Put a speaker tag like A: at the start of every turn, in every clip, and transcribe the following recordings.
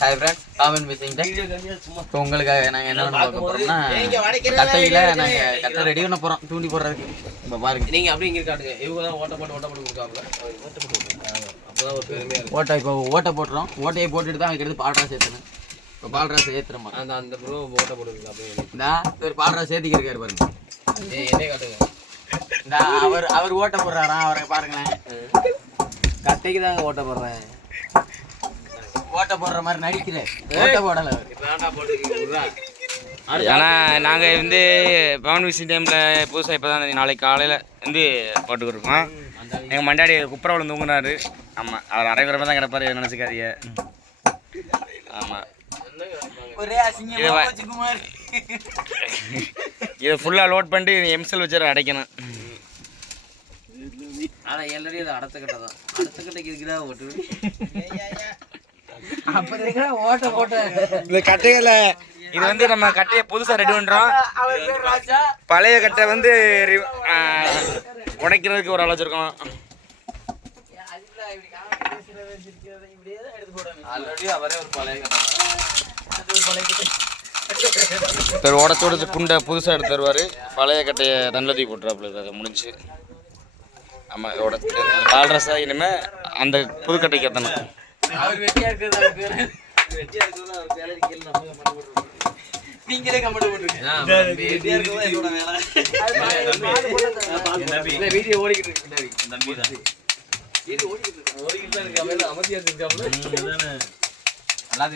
A: Hi friend common missing இப்போ உங்களுக்காக நாங்கள் என்ன பண்ண பார்க்க போகிறோம்னா கட்டையில் நாங்கள் கட்டை ரெடி பண்ண போகிறோம் தூண்டி போடுறதுக்கு. இப்போ பாருங்க.
B: நீங்க அப்படியே இங்க காட்டுங்க இவங்க தான் ஓட்ட போட்டு ஓட்ட போட்டு கொடுக்காமல ஓட்ட போட்டு
A: ஓட்டை இப்போ ஓட்டை போட்டுறோம். ஓட்டையை போட்டுட்டு தான் எடுத்து பால்ராஸ் ஏற்றணும் இப்போ ஏற்றுற மாதிரி.
B: அந்த அந்த ப்ரோ ஓட்ட போட்டு கொடுங்க அப்படியே
A: இந்தா ஒரு பால்ராஸ் ஏற்றிக்க இருக்காரு பாருங்க.
B: என்னைய காட்டுங்க.
A: இந்தா அவர் அவர் ஓட்டை போடுறாராம் அவரை பாருங்களேன்.
B: கட்டைக்கு தாங்க ஓட்ட போடுறேன்.
A: ஓட்டை போடுற மாதிரி நடிக்கல ஓட்டை போடலை.
C: ஏன்னா நாங்கள் வந்து பவன் விசிங் டைமில் புதுசாக இப்போ தான் நாளைக்கு காலையில் வந்து போட்டுக்கிருக்கோம் எங்கள் மண்டாடி குப்புறவில் தூங்குனாரு. ஆமாம் அவர் அரைக்குறப்ப தான் கிடப்பாரு நினச்சிக்காதீங்க. ஆமாம்
A: ஒரே அசிங்கமா
C: இது ஃபுல்லாக லோட் பண்ணிட்டு எம்சல் வச்சு அடைக்கணும்.
B: ஆனா எல்லாரையும் இது அடுத்த கட்டை தான் அடுத்த கட்டைக்கு இருக்குதா ஓட்டு
C: இந்த கட்டைகளை இது வந்து நம்ம கட்டையை புதுசாக ரெடி பண்ணுறோம்
A: அவர் பேர் ராஜா.
C: பழைய கட்டை வந்து உடைக்கிறதுக்கு ஒரு ஆள் வச்சுருக்கோம்.
B: ஆல்ரெடி அவரே ஒரு பழைய கட்டை.
C: இப்போ உடச்சு உடச்சு புண்டை புதுசாக எடுத்து தருவார். பழைய கட்டையை தண்ணில் தூக்கி போட்டுறாப்புல அதை முடிஞ்சு. ஆமாம் உடச்சு கால்ரஸாக இனிமேல் அந்த புது கட்டைக்கு ஏற்றணும்
A: அவர் வெட்டியா இருக்கிறது அவர் பேரு.
B: வெட்டியா இருக்கிறது அவர் சேலரி கீழே நம்ம பண்ணி போட்டுருக்கோம்.
A: நீங்களே கமெண்ட்
B: வீடியோ ஓடிக்கிட்டு இருக்கு பின்னாடி வீடியோ ஓடிக்கிட்டு இருக்கு. ஓடிக்கிட்டு தான் இருக்கு அவன் அமைதியா இருக்காமல நல்லா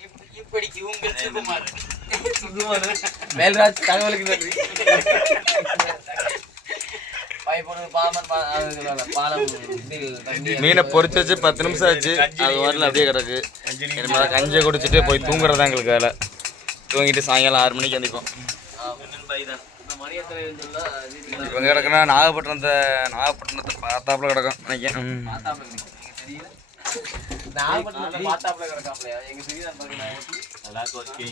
A: இப்- இப்படிக்கு உங்கள் சுகுமார்.
B: வேல்ராஜ் தகவலுக்கு நன்றி.
C: மீனை பொரிச்சு வச்சு பத்து நிமிஷம் ஆச்சு. அது வரல அப்படியே கிடக்கு. இனிமேல் கஞ்சியை குடிச்சிட்டு போய் தூங்குறது தான் எங்களுக்கு வேலை. தூங்கிட்டு சாயங்காலம் ஆறு மணிக்கு
B: வீட்டுக்கு
C: இப்போ கிடக்குன்னா நாகப்பட்டினத்தை நாகப்பட்டினத்தை பார்த்தாப்புல கிடக்கும் நினைக்கிறேன்.
B: நாகப்பட்டினத்துல மாத்தாப்புல கிடக்காப்லையா எங்க இது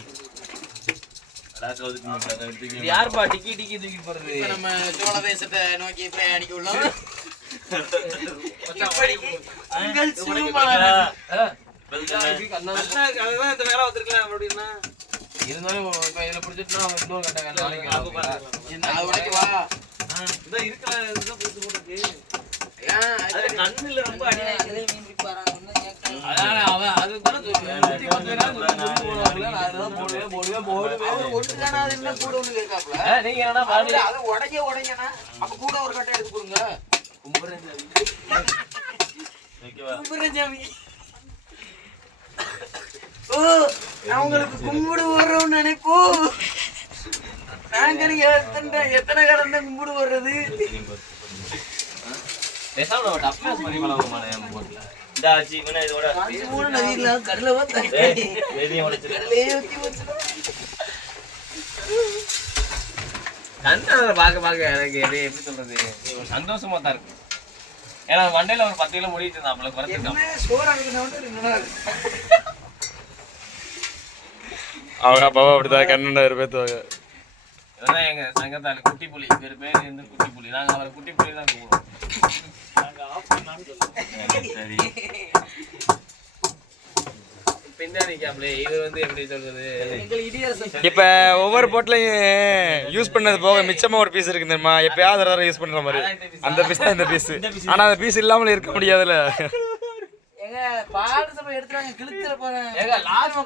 B: யாருப்பா டிக்கி டிக்கி தூக்கி போறது
A: நம்ம சோழ தேசத்தை நோக்கி பிரயாணிக்க உள்ளோம்
B: இருந்தாலும் இப்ப இதுல பிடிச்சிட்டுனா அவன் இன்னொரு கட்ட வேலை நாளைக்கு
A: வா.
B: அவன் அதுதானே
A: என்ன
B: நீங்க என்னடா பாடி
A: அது உடைக்க உடைக்கனா? அப்ப கூட ஒரு கட்டை எடுத்து கொடுங்க. கும்புரஞ்சாமி ஓ நான் உங்களுக்கு கும்பிடு வர்றோம்னு நினைப்போ நாங்க நீங்க எத்தனை எத்தனை கடந்த கும்பிடு வர்றது
B: பேசாம டப்ளாஸ் பண்ணி பழகுமானே போட்டுல. பார்க்க பார்க்க எனக்கு எப்படி சொல்றது? ஒரு சந்தோஷமா தான் இருக்கு. ஏன்னா மண்டையில ஒரு பத்து கிலோ முடிட்டு இருந்தா நம்மளுக்கு குறைச்சிருக்கான்
C: அவங்க அப்பாவும் அப்படிதான் கண்ணு பேத்துவாங்க
B: இவதான் எங்க சங்கத்தால குட்டி புலி. பேரு பேரு வந்து குட்டி புலி. நாங்க அவரை குட்டி புலி தான் கூப்பிடுவோம்.
C: இப்போ ஒவ்வொரு போட்லையும் யூஸ் பண்ணது போக மிச்சமாக ஒரு பீஸ் இருக்கு தெரியுமா? எப்பயாவது ஒரு தடவை யூஸ் பண்ணுற மாதிரி. அந்த பீஸ் தான் இந்த பீஸ் ஆனால் அந்த பீஸ் இல்லாமல் இருக்க முடியாதுல்ல?
A: எங்க பாடு சபை எடுத்துறாங்க கிழிச்சிட போறேன்.
B: ஏங்க லாஸ்ட்